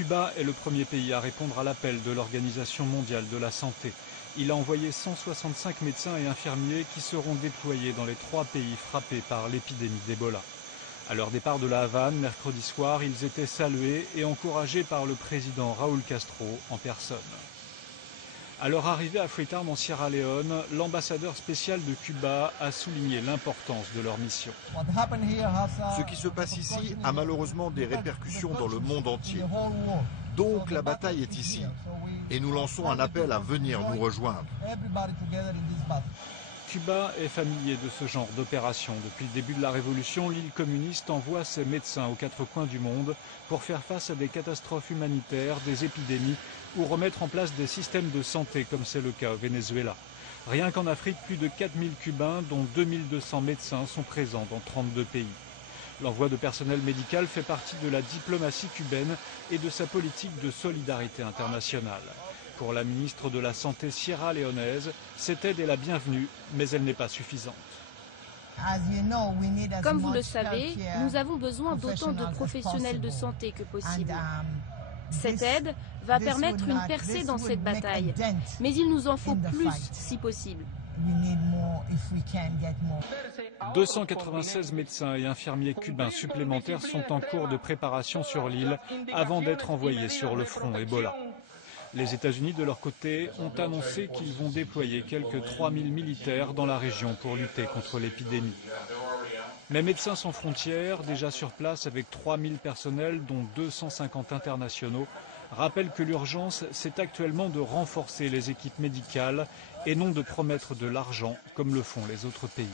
Cuba est le premier pays à répondre à l'appel de l'Organisation mondiale de la santé. Il a envoyé 165 médecins et infirmiers qui seront déployés dans les 3 pays frappés par l'épidémie d'Ebola. À leur départ de la Havane, mercredi soir, ils étaient salués et encouragés par le président Raúl Castro en personne. À leur arrivée à Freetown en Sierra Leone, l'ambassadeur spécial de Cuba a souligné l'importance de leur mission. Ce qui se passe ici a malheureusement des répercussions dans le monde entier. Donc la bataille est ici. Et nous lançons un appel à venir nous rejoindre. Cuba est familier de ce genre d'opération. Depuis le début de la révolution, l'île communiste envoie ses médecins aux 4 coins du monde pour faire face à des catastrophes humanitaires, des épidémies ou remettre en place des systèmes de santé comme c'est le cas au Venezuela. Rien qu'en Afrique, plus de 4000 Cubains, dont 2200 médecins, sont présents dans 32 pays. L'envoi de personnel médical fait partie de la diplomatie cubaine et de sa politique de solidarité internationale. Pour la ministre de la Santé sierra-léonaise, cette aide est la bienvenue, mais elle n'est pas suffisante. Comme vous le savez, nous avons besoin d'autant de professionnels de santé que possible. Cette aide va permettre une percée dans cette bataille, mais il nous en faut plus si possible. 296 médecins et infirmiers cubains supplémentaires sont en cours de préparation sur l'île avant d'être envoyés sur le front Ebola. Les États-Unis, de leur côté, ont annoncé qu'ils vont déployer quelques 3000 militaires dans la région pour lutter contre l'épidémie. Mais Médecins sans frontières, déjà sur place avec 3000 personnels, dont 250 internationaux, rappellent que l'urgence, c'est actuellement de renforcer les équipes médicales et non de promettre de l'argent comme le font les autres pays.